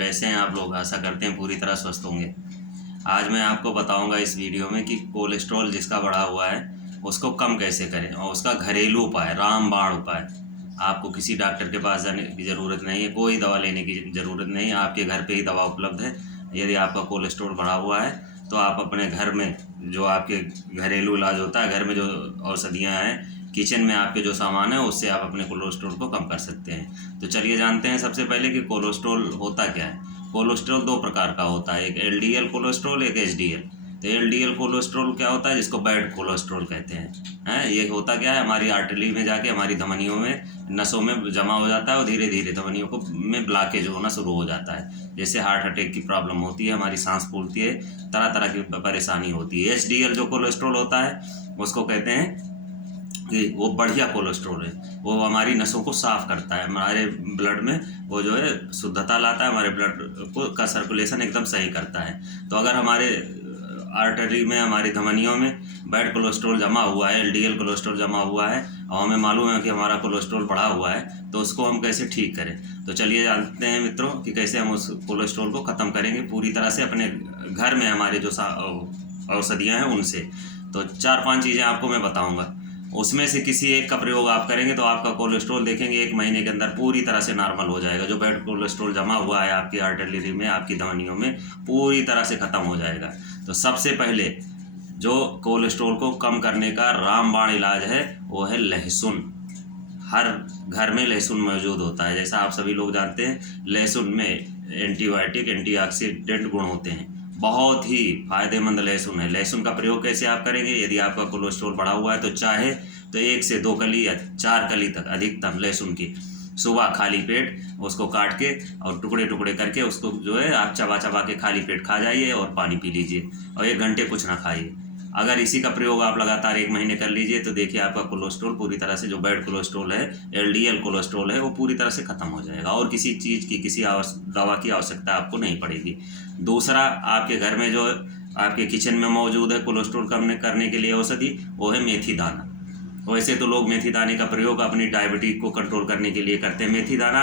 कैसे हैं आप लोग। आशा करते हैं पूरी तरह स्वस्थ होंगे। आज मैं आपको बताऊंगा इस वीडियो में कि कोलेस्ट्रॉल जिसका बढ़ा हुआ है उसको कम कैसे करें, और उसका घरेलू उपाय, रामबाण उपाय। आपको किसी डॉक्टर के पास जाने की ज़रूरत नहीं है, कोई दवा लेने की ज़रूरत नहीं है, आपके घर पे ही दवा उपलब्ध है। यदि आपका कोलेस्ट्रॉल बढ़ा हुआ है तो आप अपने घर में जो आपके घरेलू इलाज होता है, घर में जो औषधियाँ हैं, किचन में आपके जो सामान है, उससे आप अपने कोलेस्ट्रॉल को कम कर सकते हैं। तो चलिए जानते हैं सबसे पहले कि कोलेस्ट्रॉल होता क्या है। कोलेस्ट्रॉल दो प्रकार का होता है, एक एलडीएल कोलेस्ट्रॉल, एक एचडीएल। तो एलडीएल कोलेस्ट्रॉल क्या होता है, जिसको बैड कोलेस्ट्रॉल कहते हैं। ये होता क्या है, हमारी आर्टरी में जाके हमारी धमनियों में, नसों में जमा हो जाता है और धीरे धीरे धमनियों को में ब्लॉकेज होना शुरू हो जाता है। जैसे हार्ट अटैक की प्रॉब्लम होती है, हमारी सांस फूलती है, तरह तरह की परेशानी होती है। एचडीएल जो कोलेस्ट्रॉल होता है उसको कहते हैं कि वो बढ़िया कोलेस्ट्रॉल है। वो हमारी नसों को साफ़ करता है, हमारे ब्लड में वो जो है शुद्धता लाता है, हमारे ब्लड को का सर्कुलेशन एकदम सही करता है। तो अगर हमारे आर्टरी में, हमारी धमनियों में बैड कोलेस्ट्रॉल जमा हुआ है, एलडीएल कोलेस्ट्रॉल जमा हुआ है, और हमें मालूम है कि हमारा कोलेस्ट्रॉल बढ़ा हुआ है, तो उसको हम कैसे ठीक करें। तो चलिए जानते हैं मित्रों कि कैसे हम उस कोलेस्ट्रॉल को ख़त्म करेंगे पूरी तरह से अपने घर में हमारे जो औषधियाँ हैं उनसे। तो 4-5 चीज़ें आपको मैं बताऊँगा, उसमें से किसी एक का प्रयोग आप करेंगे तो आपका कोलेस्ट्रॉल देखेंगे 1 महीने के अंदर पूरी तरह से नॉर्मल हो जाएगा। जो बैड कोलेस्ट्रॉल जमा हुआ है आपकी आर्टरी में, आपकी धमनियों में, पूरी तरह से ख़त्म हो जाएगा। तो सबसे पहले जो कोलेस्ट्रॉल को कम करने का रामबाण इलाज है वो है लहसुन। हर घर में लहसुन मौजूद होता है। जैसा आप सभी लोग जानते हैं, लहसुन में एंटीबायोटिक, एंटीऑक्सीडेंट गुण होते हैं। बहुत ही फायदेमंद लहसुन है। लहसुन का प्रयोग कैसे आप करेंगे, यदि आपका कोलेस्ट्रॉल बढ़ा हुआ है तो चाहे तो 1 से 2 कली या 4 कली तक अधिकतम लहसुन की सुबह खाली पेट उसको काट के और टुकड़े टुकड़े करके उसको जो है आप चबा चबा के खाली पेट खा जाइए और पानी पी लीजिए, और 1 घंटे कुछ ना खाइए। अगर इसी का प्रयोग आप लगातार 1 महीने कर लीजिए तो देखिए आपका कोलेस्ट्रॉल पूरी तरह से, जो बैड कोलेस्ट्रॉल है, एलडीएल कोलेस्ट्रॉल है, वो पूरी तरह से ख़त्म हो जाएगा और किसी चीज़ की, किसी दवा की आवश्यकता आपको नहीं पड़ेगी। दूसरा, आपके घर में जो आपके किचन में मौजूद है कोलेस्ट्रॉल कम करने के लिए औषधि, वो है मेथी दाना। वैसे तो लोग मेथी दाने का प्रयोग अपनी डायबिटीज को कंट्रोल करने के लिए करते हैं। मेथी दाना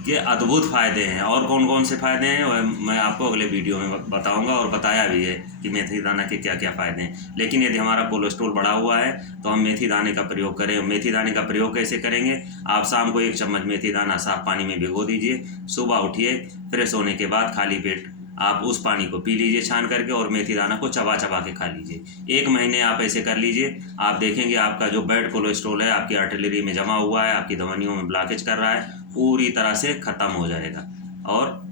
के अद्भुत फ़ायदे हैं, और कौन कौन से फ़ायदे हैं वह मैं आपको अगले वीडियो में बताऊंगा, और बताया भी है कि मेथी दाना के क्या क्या फ़ायदे हैं। लेकिन यदि हमारा कोलेस्ट्रॉल बढ़ा हुआ है तो हम मेथी दाने का प्रयोग करें। मेथी दाने का प्रयोग कैसे करेंगे, आप शाम को 1 चम्मच मेथी दाना साफ़ पानी में भिगो दीजिए, सुबह उठिए, फ्रेश होने के बाद खाली पेट आप उस पानी को पी लीजिए छान करके, और मेथी दाना को चबा चबा के खा लीजिए। 1 महीने आप ऐसे कर लीजिए, आप देखेंगे आपका जो बैड कोलेस्ट्रॉल है, आपकी आर्टरी में जमा हुआ है, आपकी धमनियों में ब्लॉकेज कर रहा है, पूरी तरह से ख़त्म हो जाएगा। और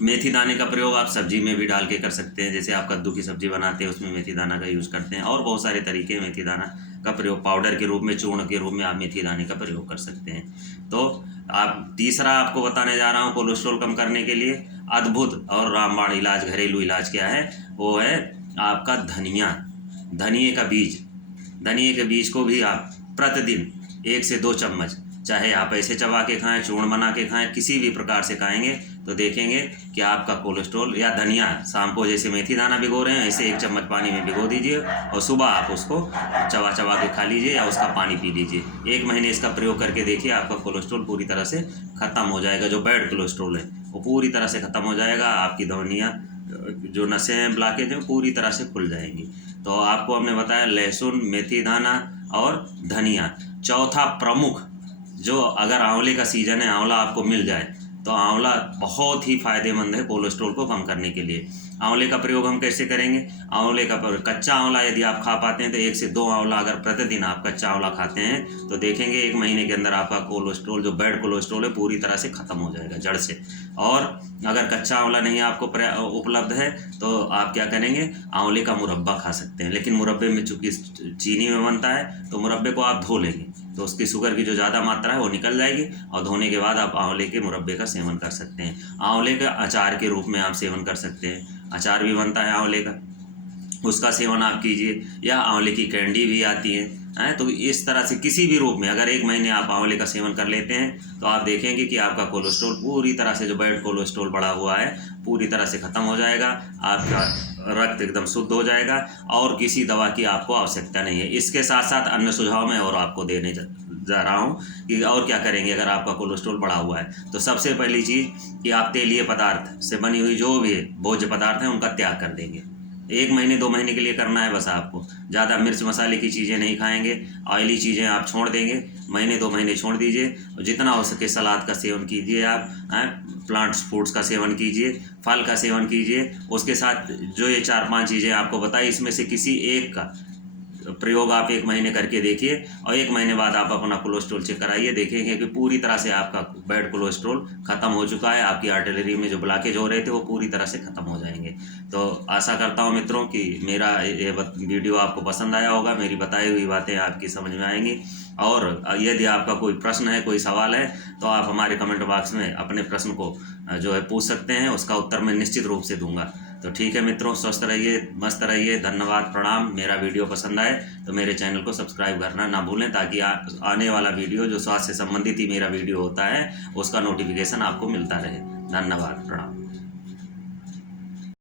मेथी दाने का प्रयोग आप सब्जी में भी डाल के कर सकते हैं। जैसे आप कद्दू की सब्ज़ी बनाते हैं, उसमें मेथी दाना का यूज़ करते हैं, और बहुत सारे तरीके हैं मेथी दाना का प्रयोग। पाउडर के रूप में, चूर्ण के रूप में आप मेथी दाने का प्रयोग कर सकते हैं। तो आप तीसरा आपको बताने जा रहा हूँ कोलेस्ट्रॉल कम करने के लिए अद्भुत और रामबाण इलाज, घरेलू इलाज क्या है, वो है आपका धनिया। धनिए का बीज, धनिए के बीज को भी आप प्रतिदिन 1 से 2 चम्मच, चाहे आप ऐसे चबा के खाएं, चूर्ण बना के खाएं, किसी भी प्रकार से खाएंगे तो देखेंगे कि आपका कोलेस्ट्रॉल, या धनिया शाम को जैसे मेथी दाना भिगो रहे हैं ऐसे 1 चम्मच पानी में भिगो दीजिए, और सुबह आप उसको चबा चबा के खा लीजिए या उसका पानी पी लीजिए। 1 महीने इसका प्रयोग करके देखिए, आपका कोलेस्ट्रॉल पूरी तरह से ख़त्म हो जाएगा। जो बैड कोलेस्ट्रॉल है वो पूरी तरह से ख़त्म हो जाएगा। आपकी धमनियाँ, जो नसें हैं, ब्लॉकेज हैं, पूरी तरह से खुल जाएंगी। तो आपको हमने बताया लहसुन, मेथी दाना और धनिया। चौथा प्रमुख, जो अगर आंवले का सीज़न है, आंवला आपको मिल जाए तो आंवला बहुत ही फ़ायदेमंद है कोलेस्ट्रॉल को कम करने के लिए। आंवले का प्रयोग हम कैसे करेंगे, आंवले का कच्चा आंवला यदि आप खा पाते हैं तो 1 से 2 आंवला अगर प्रतिदिन आप कच्चा आंवला खाते हैं तो देखेंगे 1 महीने के अंदर आपका कोलेस्ट्रॉल, जो बैड कोलेस्ट्रॉल है, पूरी तरह से ख़त्म हो जाएगा जड़ से। और अगर कच्चा आंवला नहीं आपको उपलब्ध है तो आप क्या करेंगे, आंवले का मुरब्बा खा सकते हैं। लेकिन मुरब्बे में चूँकि चीनी में बनता है तो मुरब्बे को आप धो लेंगे तो उसकी शुगर की जो ज़्यादा मात्रा है वो निकल जाएगी, और धोने के बाद आप आंवले के मुरब्बे का सेवन कर सकते हैं। आंवले के अचार के रूप में आप सेवन कर सकते हैं, अचार भी बनता है आंवले का, उसका सेवन आप कीजिए, या आंवले की कैंडी भी आती है। तो इस तरह से किसी भी रूप में अगर 1 महीने आप आंवले का सेवन कर लेते हैं तो आप देखेंगे कि आपका कोलेस्ट्रॉल पूरी तरह से, जो बैड कोलेस्ट्रॉल बढ़ा हुआ है, पूरी तरह से ख़त्म हो जाएगा। आपका रक्त एकदम शुद्ध हो जाएगा और किसी दवा की आपको आवश्यकता नहीं है। इसके साथ साथ अन्य सुझाव मैं और आपको देने जा रहा हूँ कि और क्या करेंगे अगर आपका कोलेस्ट्रॉल बढ़ा हुआ है। तो सबसे पहली चीज़ कि आप तेलीय पदार्थ से बनी हुई जो भी भोज्य पदार्थ हैं उनका त्याग कर देंगे। 1 महीने 2 महीने के लिए करना है बस आपको। ज़्यादा मिर्च मसाले की चीज़ें नहीं खाएंगे, ऑयली चीज़ें आप छोड़ देंगे, महीने 2 महीने छोड़ दीजिए। और जितना हो सके सलाद का सेवन कीजिए आप, प्लांट्स फूड्स का सेवन कीजिए, फल का सेवन कीजिए। उसके साथ जो ये 4-5 चीज़ें आपको बताई इसमें से किसी एक का प्रयोग आप 1 महीने करके देखिए और 1 महीने बाद आप अपना कोलेस्ट्रॉल चेक कराइए, देखेंगे कि पूरी तरह से आपका बैड कोलेस्ट्रॉल ख़त्म हो चुका है। आपकी आर्टरी में जो ब्लॉकेज हो रहे थे वो पूरी तरह से ख़त्म हो जाएंगे। तो आशा करता हूँ मित्रों कि मेरा ये वीडियो आपको पसंद आया होगा, मेरी बताई हुई बातें आपकी समझ में आएंगी। और यदि आपका कोई प्रश्न है, कोई सवाल है, तो आप हमारे कमेंट बॉक्स में अपने प्रश्न को जो है पूछ सकते हैं, उसका उत्तर मैं निश्चित रूप से दूंगा। तो ठीक है मित्रों, स्वस्थ रहिए, मस्त रहिए, धन्यवाद, प्रणाम। मेरा वीडियो पसंद आए तो मेरे चैनल को सब्सक्राइब करना ना भूलें, ताकि आने वाला वीडियो जो स्वास्थ्य से संबंधित ही मेरा वीडियो होता है उसका नोटिफिकेशन आपको मिलता रहे। धन्यवाद, प्रणाम।